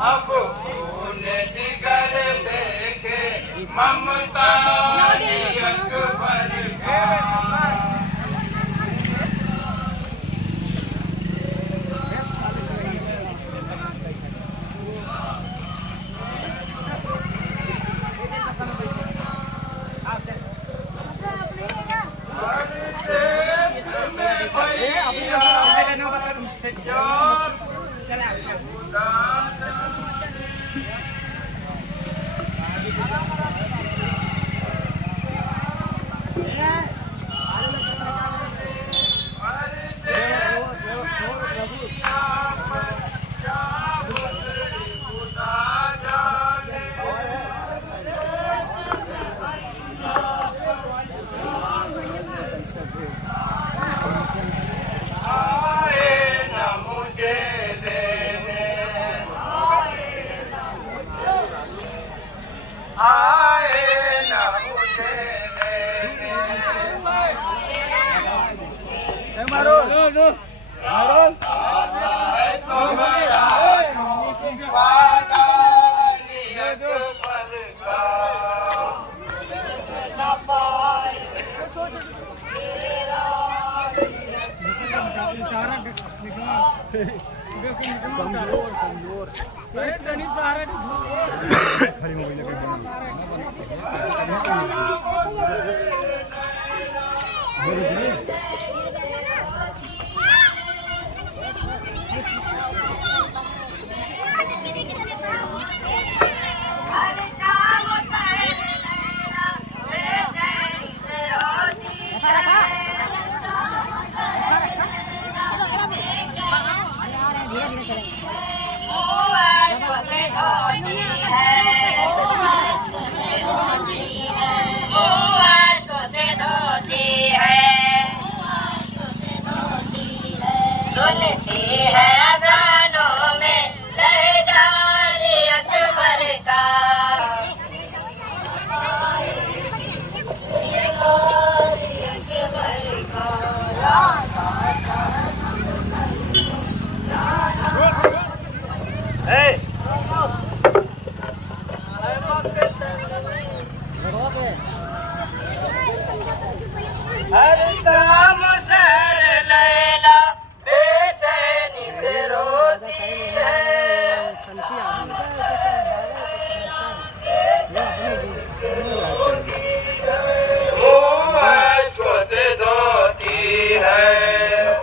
اب خون جگر دیکھے ممتا اکبر کا ہر کام سر لیلا بے چینی سے روتی ہے وہ عشق سے دھوتی ہے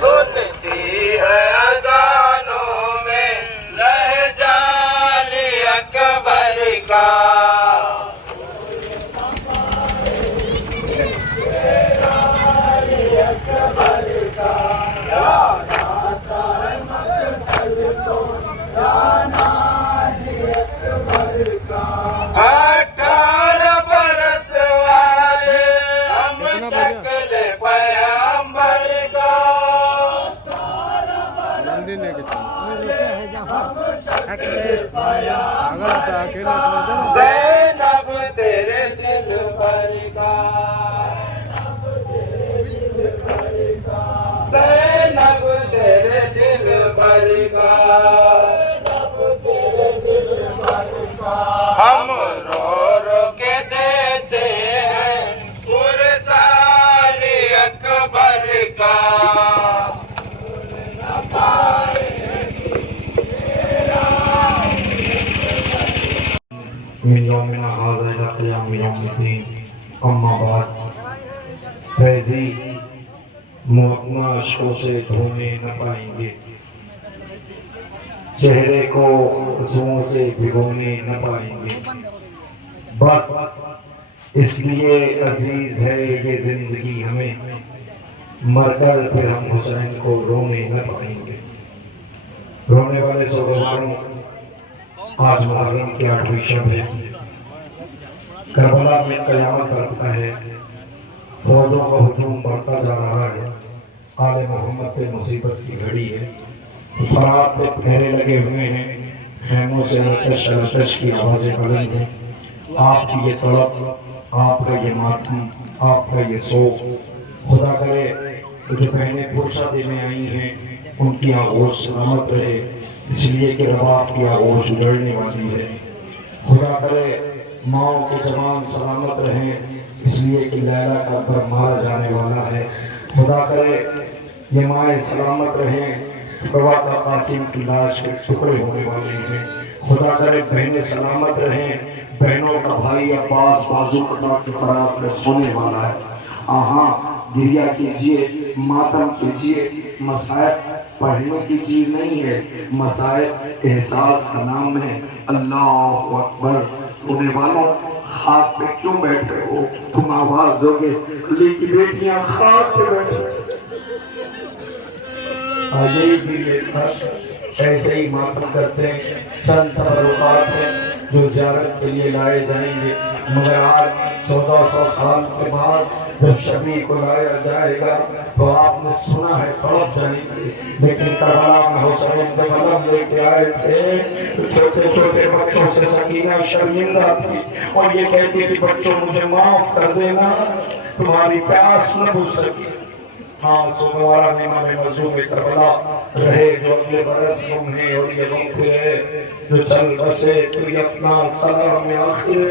سنتی ہے اذانوں میں لہجہ علی اکبر کا زینب تیرے دل پر کا زینب تیرے دل پر کا ہم رو رو کے دیتے ہیں پرسال اکبر کا من یومنا هذا الى قیام یوم الدین اما بعد فیضی معتنا عشقوں سے دھونے نہ پائیں گے چہرے کو آنسوؤں سے بھگونے نہ پائیں گے بس اس لیے عزیز ہے یہ زندگی ہمیں مر کر پھر ہم حسین کو رونے نہ پائیں گے رونے والے سوگواروں آج محرم کی 8ویں شب ہے کربلا میں قیامت برپا ہے فوجوں کا ہجوم بڑھتا جا رہا ہے آل محمد پہ مصیبت کی گھڑی ہے فرات پہ پہرے لگے ہوئے ہیں خیموں سے آتش آتش کی آوازیں بلند ہیں آپ کی یہ طلب آپ کا یہ ماتم آپ کا یہ سوگ خدا کرے جو بہنیں پرشا دینے آئی ہیں ان کی آغوش سلامت رہے، اس لیے کہ رباب کی آغوش اجڑنے والی ہے۔ خدا کرے ماؤں کے جوان سلامت رہیں، اس لیے کہ لیلا کا پر مارا جانے والا ہے۔ خدا کرے یہ مائیں سلامت رہیں، فقوا کا قاسم کی لاش کے ٹکڑے ہونے والے ہیں۔ خدا کرے بہنیں سلامت رہیں، بہنوں کا بھائی عباس بازو قطع کے فراق میں سونے والا ہے۔ آہاں گریہ کیجئے، ماتم کیجئے، مصائب پڑھنے کی چیز نہیں ہے، مصائب احساس کا نام ہے۔ اللہ اکبر۔ ہونے والوں خاک پہ کیوں بیٹھے ہو؟ تم آواز دو گے علی کی بیٹیاں خاک پہ بیٹھے یہی دلیے تھا۔ ایسے ہی ماتم کرتے ہیں، چند تبرکات ہیں جو زیارت کے لیے لائے جائیں گے، مگر آج 1400 سال کے بعد جب شبیہ کو لایا جائے گا تو آپ نے سنا ہے تڑپ جائیں گے۔ لیکن کربلا میں حسین جب علم لے کے آئے تھے تو چھوٹے چھوٹے بچوں سے سکینہ شرمندہ تھی اور یہ کہتی تھی بچوں مجھے معاف کر دینا، تمہاری پیاس نہ بجھ سکی۔ ہاں سوگوارا نعمہ میں مظلوم کربلا رہے جو اگلے برس غم ہے اور یہ غم پھرے جو چل بسے تو یہ اپنا سلام آخر۔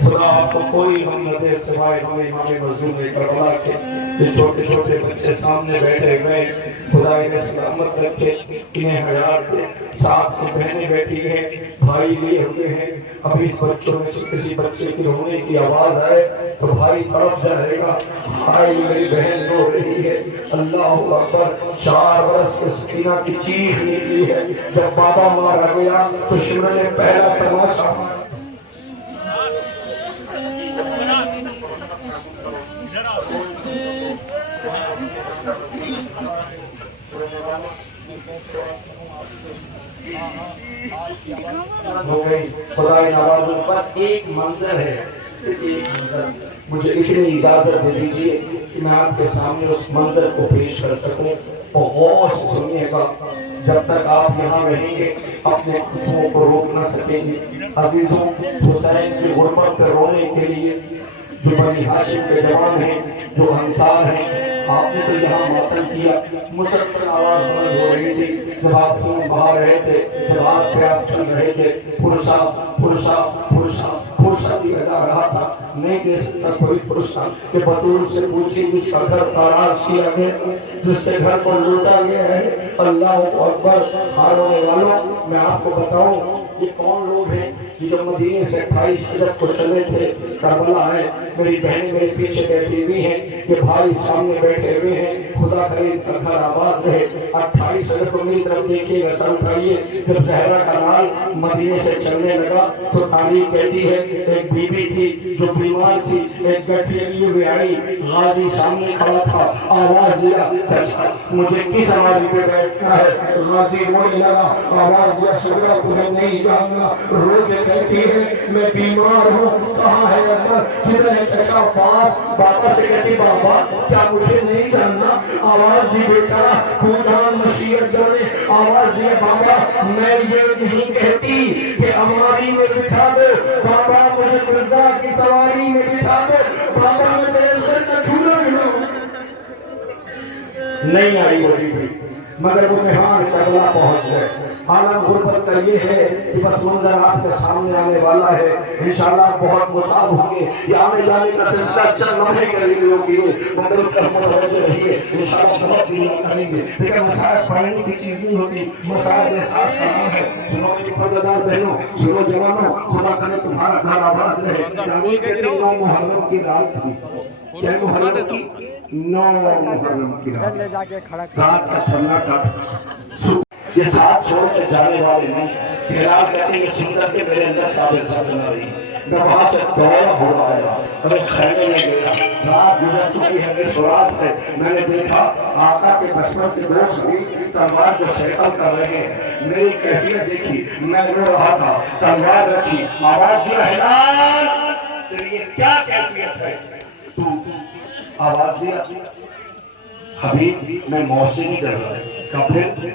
خدا آپ کو کوئی غم نہ دے سوائے ہمیں امام مظلوم کربلا کے۔ یہ چھوٹے چھوٹے بچے سامنے بیٹھے ہوئے، خدا انہیں سلامت رکھے، انہیں حیات دے۔ ساتھ میں بہنیں بیٹھی ہیں، بھائی لیے ہوئے ہیں۔ ابھی اس بچوں میں سے کسی بچے کی رونے کی آواز آئے تو بھائی تڑپ جائے گا، ہائے میری بہن رو رہی ہے۔ اللہ اکبر۔ 4 برس کے سکینہ کی چیخ نکلی ہے۔ جب بابا مارا گیا تو شمر نے پہلا تماچا مارا۔ ہو گئی خدا نواز کے پاس ایک منظر ہے، صرف ایک منظر۔ مجھے اتنی اجازت دے دیجئے کہ میں آپ کے سامنے اس منظر کو پیش کر سکوں اور غور سے سنیے گا۔ جب تک آپ یہاں رہیں گے اپنے قسموں کو روک نہ سکیں گے۔ عزیزوں، حسین کی غربت پر رونے کے لیے جو بنی ہاشم کے جوان ہیں، جو انصار ہیں، آپ نے تو یہاں ماتم کیا۔ مسلسل آواز بلند ہو رہی تھی جب آپ خون بہا رہے تھے، جب آپ پہ آپ چل رہے تھے، پرسا پرسا پرسا پرسا دیا جا رہا تھا۔ نہیں دے سکتا کوئی پرسا کہ بطول سے پوچھی جس کا گھر تاراج کیا گیا، جس کے گھر کو لوٹا گیا ہے۔ اللہ اکبر۔ ہارونے والوں میں آپ کو بتاؤں یہ کون لوگ ہیں کہ جو مدینے سے 28 رجب کو چلے تھے۔ کربلا ہے، میری بہن میرے پیچھے بیٹھی ہوئی ہیں، یہ بھائی سامنے بیٹھے ہوئے ہیں۔ خدا کرے ان کا گھر آباد رہے۔ 28 رجب کو میری طرف دیکھیے گا، سر اٹھائیے۔ جب زہرا کا لال مدینے سے چلنے لگا تو تاریخ کہتی ہے ایک بی بی تھی جو بیمار تھی، ایک گٹھلی لیے ہوئے آئی، غازی سامنے کھڑا تھا، آواز دیا چچا مجھے کس سواری پہ بیٹھنا ہے؟ غازی رونے لگا، آواز دیا سگڑا تمہیں نہیں جاننا۔ رو کے کہتی ہے میں بیمار ہوں، کہاں ہے اکبر؟ کدھر ہے چچا؟ پاس۔ بابا سے کہتی بابا کیا مجھے نہیں جاننا؟ آواز دی بیٹا تو جان مشیت جانے۔ آواز دی بابا میں یہ نہیں کہتی کہ ہماری میں بٹھا دو، بابا مجھے فضا کی سواری میں بٹھا دو، بابا میں تیرے سر کا جھولا بھلاؤں۔ نہیں آئی وہ بی بی، مگر وہ مہمان کربلا پہنچ گئے۔ عالم غربت کا یہ ہے کہ بس منظر آپ کے سامنے آنے والا ہے۔ انشاءاللہ بہت مصاب ہوں گے، یہ آنے جانے کا سلسلہ چند لمحے کے لیے کیے، مگر طرف متوجہ رہیے، انشاءاللہ بہت دنیا کریں گے۔ لیکن مسائل پڑھنے کی چیز نہیں ہوتی، مسائل احساس کرنا ہے۔ سنو میری پردہ بہنوں، سنو جوانوں، خدا کرے تمہارا گھر آباد رہے۔ جانوی کے 9 محرم کی رات تھی، کیا محرم کی 9 محرم کی رات، رات کا سناٹا تھا۔ یہ ساتھ چھوڑ کے جانے والے نہیں۔ ہلال کہتے ہیں یہ سن کر کے میرے اندر تابع زد نہ رہی، میں وہاں سے دوڑا ہو آیا اور ایک خیمے میں گیا۔ رات گزر چکی ہے، میری سرات ہے۔ میں نے دیکھا آقا کے بچپن کے دوست بھی تلوار کو سیکل کر رہے ہیں۔ میری کیفیت دیکھی، میں رو رہا تھا، تلوار رکھی، آواز دیا ہلال تیری یہ کیا کیفیت ہے؟ تو آواز دیا حبیب میں موت سے نہیں ڈر رہا، کہا پھر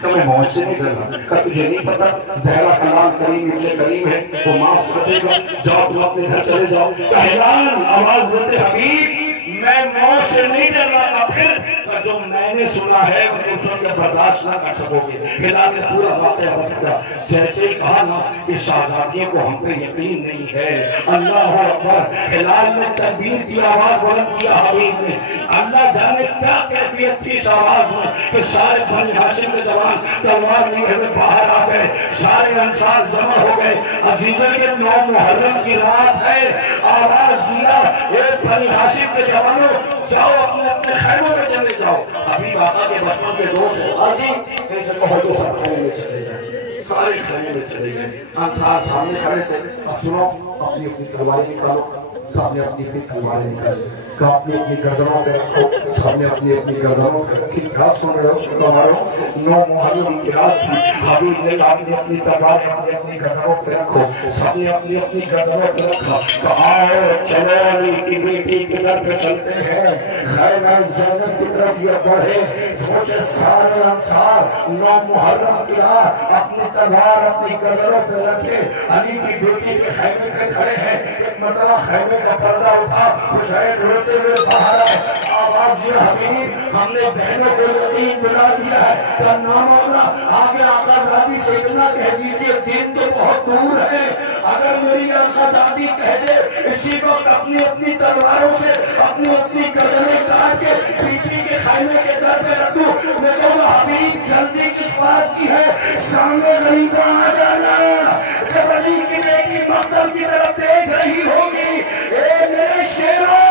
کہ میں موت سے نہیں ڈر رہا، کہ تجھے نہیں پتا زہرا کا لال کریم ابن کریم ہے، وہ معاف کر دے گا، جاؤ تم اپنے گھر چلے جاؤ۔ کہ ہلال آواز دیتے حبیب میں موت سے نہیں ڈر رہا، کہ پھر کہ جو میں نے سنا ہے وہ تم سن کے برداشت نہ کر سکو گے. ہلال نے پورا واقعہ بتایا. جیسے ہی کہا نا کہ شہزادیوں کو ہم پہ یقین نہیں ہے. اللہ اکبر. ہلال نے تکبیر کی آواز بلند کیا. حبیب نے اللہ جانے کیا کیفیت تھی اس آواز میں کہ سارے بنی ہاشم کے جوان تلوار لیے ہوئے باہر آ گئے. سارے انصار جمع ہو گئے. عزیزہ کے 9 محرم کی رات ہے. آواز دیا اے بنی ہاشم کے جوانوں جاؤ اپنے اپنے خیموں میں چلے جاؤ. حبیب آقا کے بچپن کے دوست ہیں غازی ان سے کہو کہ سب خیمے میں چلے جائیں. سارے خیمے میں چلے گئے. انصار سامنے کھڑے تھے. اب سنو اپنی اپنی تلواریں نکالو. سب نے اپنی اپنی تلواریں نکالی. کہا اپنی اپنی گردنوں پہ رکھو. سب نے اپنی اپنی گردنوں پہ رکھی. کیا سن رہے ہو سنو مارو. 9 محرم کی رات تھی. حبیب نے اپنی اپنی تلواریں اپنی اپنی گردنوں پہ رکھو. سب نے اپنی اپنی گردنوں پہ رکھا. کہا آؤ چلو علی کی بیٹی کے در پہ چلتے ہیں. خیمہ زینب کی طرف یہ بڑھے. سوچے سارے انصار 9 محرم کی رات اپنی تلوار اپنی گردنوں پہ رکھے علی کی بیٹی کے خیمے پہ کھڑے ہیں. ایک مرتبہ خیمے کا پردہ اٹھا. حسین روتے ہوئے باہر آئے. آواز یہ حبیب ہم نے بہنوں کو یقین دلا دیا ہے کہ نامولا آگے آقا زادی سے اتنا کہہ دیجئے دین تو بہت دور ہے. اگر میری آقا زادی کہہ دے اسی وقت اپنی اپنی تلواروں سے اپنی اپنی گردنیں کاٹ کے بیٹی کے خیمے کے در پہ رکھ دوں. میں کہوں گا حبیب جلدی کس بات کی ہے. سامنے غریباں آ جانا. جب علی کی بیٹی مقتل کی طرف دیکھ رہی ہوگی اے میرے شیروں.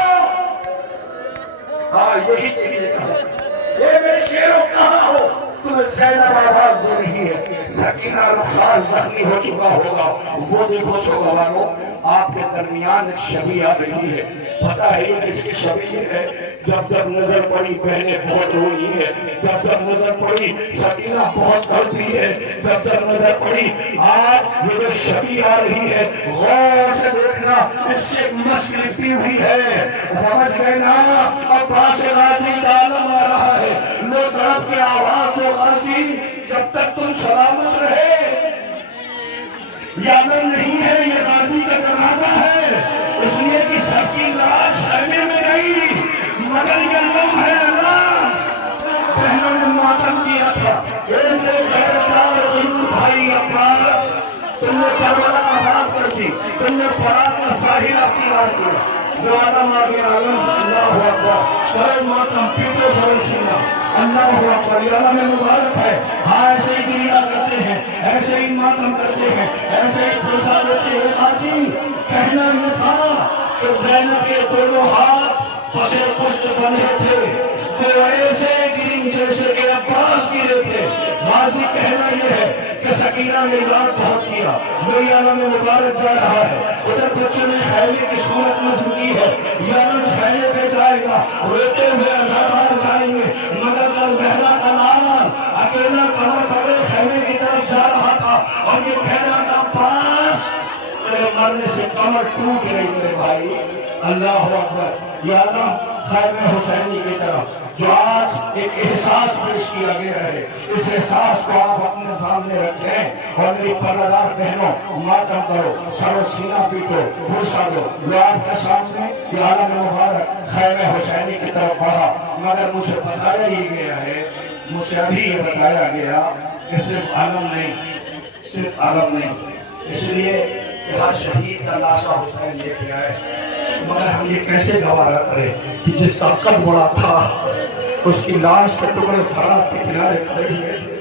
ہاں یہی چیزیں کہا اے میرے شیروں کہاں ہو. تمہیں زینب آواز دے رہی ہے. سکینہ رخسار زخمی ہو چکا ہوگا. وہ دیکھو شوہرانو آپ کے درمیان ایک شبی آ رہی ہے. پتہ ہے یہ کس کی شبی ہے. جب جب نظر پڑی بہنیں بہت روئی ہے. جب جب نظر پڑی سکینہ بہت تڑپی ہے. جب جب نظر پڑی آج یہ جو شبی آ رہی ہے غور سے دیکھنا اس سے مشق لپٹی ہوئی ہے. سمجھ گئے نا. عباس غازی کا عالم آ رہا ہے. لو تڑپ کے آواز دو غازی جب تک تم سلامت رہے. یہ عالم نہیں ہے یہ غازی کا جنازہ ہے. اس لیے کہ سب کی لاش خیمے میں گئی مگر یہ علم ہے اللہ. بہنوں نے ماتم کیا تھا. اے میرے غیرتدار غیور بھائی عباس تم نے کربلا آباد کر دی. تم نے فرات کا ساحل اختیار کیا. جو عالم آ گیا عالم. اللہ اکبر. کرو ماتم پیٹو سر سینہ. اللہ اکبر. یہ عالم مبارک ہے. ہاں ایسے ہی گریا کرتے ہیں ایسے ہی ماتم کرتے ہیں ایسے ہی پوسا دیتے ہیں. حاجی کہنا یہ تھا کہ زینب کے دونوں ہاتھ پسے پشت بنے تھے وہ ایسے گری جیسے کہ عباس گرے تھے. غازی کہنا یہ ہے کہ سکینہ نے یاد بہت کیا. میری عالم مبارک جا رہا ہے. ادھر بچوں نے خیمے کی صورت نظم کی ہے. یہ عالم خیمے پہ جائے گا روتے ہوئے عزادار جائیں گے مگر کل زہرا کا لال اکیلا کمر پکڑے خیمے کی طرف جا رہا تھا اور یہ کہہ رہا تھا عباس میرے مرنے سے کمر ٹوٹ گئی میرے بھائی. اللہ اکبر. یہ عالم خیمہ حسینی کی طرف جو آج ایک احساس پیش کیا گیا ہے اس احساس کو آپ اپنے سامنے رکھیں اور میری پردہ بہنوں ماتم کرو سر و سینہ پیٹو بھوسا دو. جو آپ کے سامنے یہ عالم مبارک خیمہ حسینی کی طرف بڑھا مگر مجھے بتایا ہی گیا ہے مجھے ابھی یہ بتایا گیا کہ صرف عالم نہیں صرف عالم نہیں. اس لیے کہ ہر شہید کا لاشا حسین لے کے آئے مگر ہم یہ کیسے گوارا کریں کہ جس کا قد بڑا تھا اس کی لاش کے ٹکڑے فرات کے کنارے پڑے ہوئے تھے.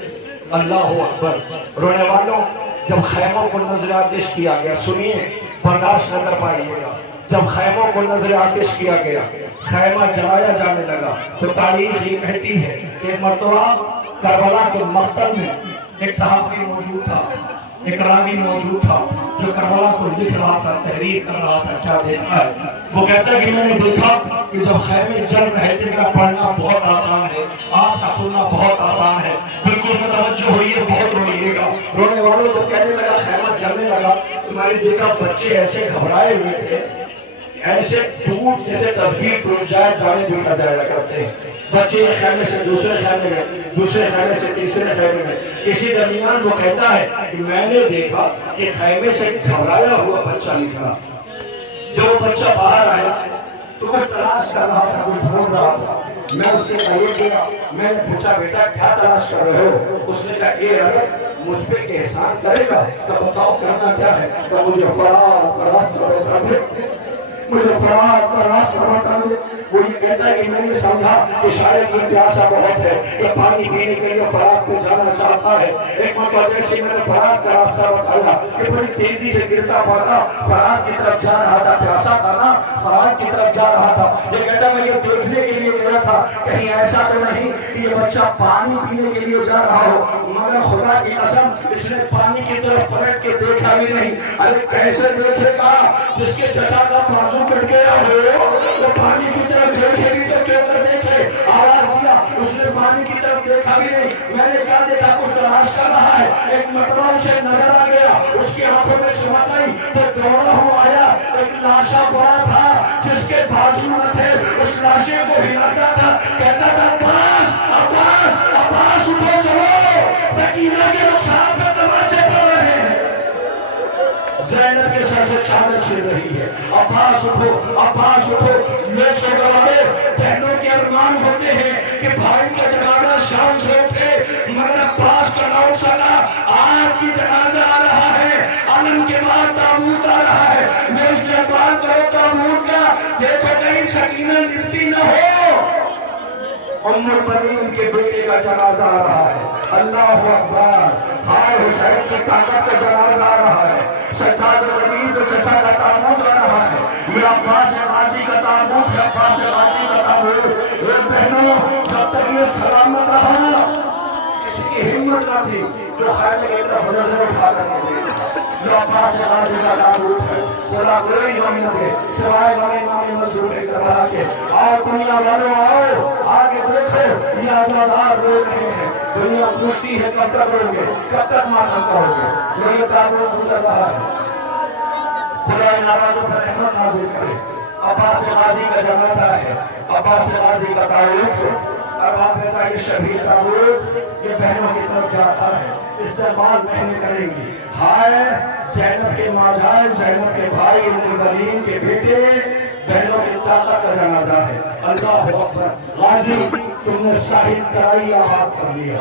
اللہ اکبر. رونے والوں جب خیموں کو نظر آتش کیا گیا سنیے برداشت نہ کر پائیے گا. جب خیموں کو نظر آتش کیا گیا خیمہ جلایا جانے لگا تو تاریخ یہ کہتی ہے کہ ایک مرتبہ کربلا کے مقتل میں ایک صحافی موجود تھا ایک راوی موجود تھا جو کربلا کو لکھ رہا تھا تحریر کر رہا تھا. کیا دیکھا ہے وہ کہتا ہے کہ میں نے دیکھا کہ جب خیمے جل رہے تھے میرا پڑھنا بہت آسان ہے آپ کا سننا بہت آسان ہے. بالکل متوجہ ہوئیے بہت روئیے گا. رونے والوں تو کہنے لگا خیمہ جلنے لگا تو میں نے دیکھا بچے ایسے گھبرائے ہوئے تھے ایسے ٹوٹ جیسے تصویر ٹوٹ جائے دانے دکھا جایا کرتے ہیں. بچے ایک خیمے سے دوسرے خیمے میں دوسرے خیمے سے تیسرے خیمے میں. اسی درمیان وہ کہتا ہے کہ میں نے دیکھا کہ خیمے سے گھبرایا ہوا بچہ نکلا. جب وہ بچہ باہر آیا تو وہ تلاش کر رہا تھا وہ ڈھونڈ رہا تھا میں اس کے قریب گیا، میں نے پوچھا بیٹا کیا تلاش کر رہے ہو؟ اس نے کہا اے رب مجھ پہ احسان کرے گا کہ بتاؤ کرنا کیا ہے؟ کہ مجھے فرات کا راستہ بتا دے، مجھے فرات کا راستہ بتا دے۔ وہ یہ کہتا ہے کہ میں یہ سمجھا کہ شاید یہ پیاسا بہت ہے کہ پانی پینے کے لیے فرات پہ جانا چاہتا ہے۔ ایک مرتبہ جیسے میں نے فرات کا راستہ بتایا کہ بڑی تیزی سے گرتا پاتا فرات کی طرف جا رہا تھا، پیاسا تھا نا، فرات کی طرف جا رہا تھا۔ یہ کہتا میں یہ دیکھنے کے لیے گیا تھا کہیں ایسا تو نہیں کہ یہ بچہ پانی پینے کے لیے جا رہا ہو، مگر خدا کی قسم اس نے پانی کی طرف پلٹ کے دیکھا بھی نہیں۔ ارے کیسے دیکھے گا؟ جس کے چچا کا بازو کٹ گیا ہو وہ پانی کی طرف دیکھے بھی تو کیوں کر دیکھے؟ آواز دیا، اس نے پانی کی طرف دیکھا بھی نہیں۔ میں نے کہا دیکھا کچھ تلاش کر رہا ہے۔ ایک مرتبہ اسے نظر آ گیا، اس کی آنکھوں میں چمک آئی تو دوڑا ہوا آیا، ایک لاشا پڑا تھا جس کے بازو نہ تھے، اس لاشے کو ہلاتا تھا، کہتا تھا عباس عباس عباس اٹھو چلو، سکینہ کے رخسار پہ تماچے پڑ رہے ہیں۔ زینب کے سر سے چادر چھل رہی ہے، عباس اٹھو عباس اٹھو۔ لوگ سو گوارے بہنوں کے ارمان ہوتے ہیں کہ بھائی کا جنازہ شام سے اٹھے، مگر عباس کا نہ اٹھ سکا۔ آج کی جنازہ آ رہا ہے، علم کے بعد تابوت آ رہا ہے، میں استقبال کرو تابوت کا، دیکھو کہیں سکینہ لپٹی نہ ہو۔ ام البنین کے بیٹے کا جنازہ آ رہا ہے، اللہ اکبر، ہائے حسین کی طاقت کا جنازہ آ رہا ہے، سجاد غریب چچا کا تابوت آ رہا ہے، یہ عباس غازی کا تابوت ہے، عباس غازی کا تابوت۔ اے بہنوں، جب تک یہ سلامت رہا کسی کی ہمت نہ تھی جو خیمے کی طرف نظر اٹھا کر کے دیکھا۔ جو عباس غازی کا تابوت ہے، خدا کوئی غم نہ دے سوائے غم امام مظلوم کربلا کے۔ آؤ دنیا والوں آؤ، آگے دیکھو یہ آزادار رو رہے ہیں۔ دنیا پوچھتی ہے کب تک رو گے، کب تک ماتم کرو گے؟ یہ تابوت گزر رہا ہے، خدا ان آوازوں پر رحمت نازل کرے۔ عباس غازی کا جنازہ ہے، عباس غازی کا تابوت ہے، ارباب ایسا یہ شبیہ تابوت یہ بہنوں کی طرف جا رہا ہے، استقبال بہنیں کریں گی۔ ہائے زینب کے ماجائے، زینب کے بھائی، ام البنین کے بیٹے، بہنوں کی طاقت کا جنازہ ہے۔ اللہ اکبر۔ غازی تم نے ساحل ترائی آباد کر لیا،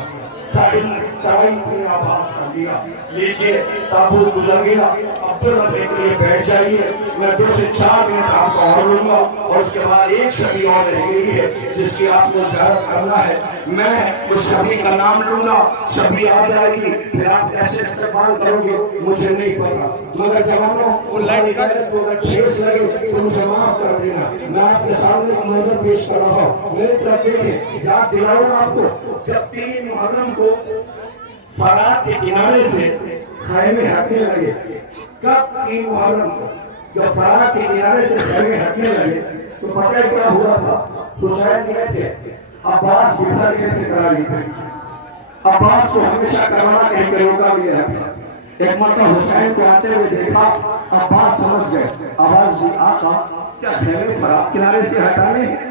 ساحل ترائی تم نے آباد کر لیا۔ لیجئے تابوت گزر گیا، عبدالرب کے لیے بیٹھ جائیے، میں 2 سے 4 منٹ آپ کو اور لوں گا، اور اس کے بعد ایک شبی اور رہ گئی ہے جس کی آپ کو زیارت کرنا ہے۔ میں اس شبی کا نام لوں گا، شبی آ جائے گی، پھر آپ کیسے استقبال کرو گے مجھے نہیں پتا، مگر جوانوں تمہاری غیرت کو اگر ٹھیس لگے تو مجھے معاف کر دینا۔ میں آپ کے سامنے ایک منظر پیش کر رہا ہوں، میری طرف دیکھیں، یاد دلاؤں گا آپ کو، جب 3 محرم کو فرات کے کنارے سے خیمے ہٹنے لگے، کب 3 محرم کو جب فرات کے کنارے سے خیمے ہٹنے لگے تو پتہ ہے کیا ہوا تھا؟ حسین گئے تھے، عباس بٹھا گئے تھے ترائی پہ، عباس کو ہمیشہ کروانا کہیں پہ روکا گیا تھا۔ ایک مرتبہ حسین کو آتے ہوئے دیکھا، عباس سمجھ گئے، آواز دی آقا کیا خیمے فرات کنارے سے ہٹانے ہیں؟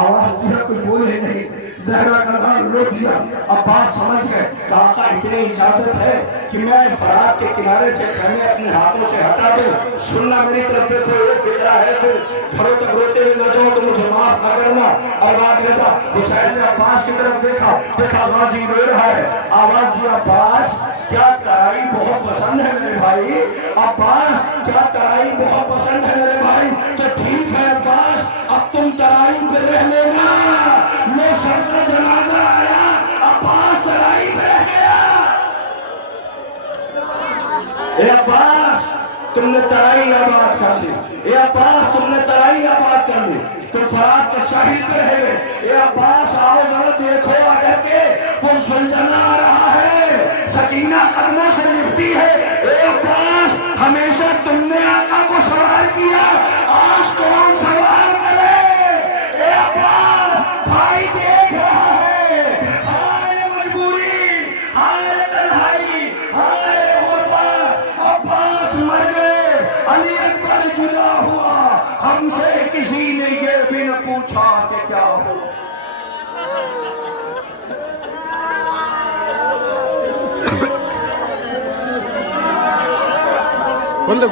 آواز دیا کچھ بولے نہیں، زہرا کا نام لو دیا۔ عباس سمجھ گئے کہ آقا اتنی اجازت ہے کہ میں فرات کے کنارے سے خیمے اپنے ہاتھوں سے ہٹا دوں۔ سننا میری طرف دیکھو، ایک فکرہ ہے پھر گھروں تک روتے ہوئے نہ جاؤ تو مجھے معاف نہ کرنا۔ اور بات ایسا، حسین نے عباس کی طرف دیکھا، دیکھا غازی رو رہا ہے، آواز دیا عباس کیا ترائی بہت پسند ہے میرے بھائی؟ عباس کیا ترائی بہت پسند ہے میرے بھائی؟ تو ٹھیک ہے عباس، اب تم ترائی پہ رہ لینا۔ لو سب کا جنازہ آیا، عباس ترائی پہ رہ گیا۔ اے عباس تم نے ترائی آباد کر لی، اے عباس تم نے ترائی آباد کر لی، تم فرات کے ساحل پہ رہ گئے۔ اے عباس آؤ ذرا دیکھو آ کر کے، وہ زلجنہ آ رہا ہے، سکینہ قدموں سے لپٹی ہے۔ اے عباس ہمیشہ تم نے آقا کو سوار کیا، آج کون سوار کرے؟ اے عباس بھائی دیکھ رہا ہے، ہائے مجبوری، ہائے تنہائی، ہائے غربت، عباس مر گئے، علی اکبر جدا ہوا، ہم سے کسی نے یہ بھی نہ پوچھا کہ کیا ہو۔ کھول دے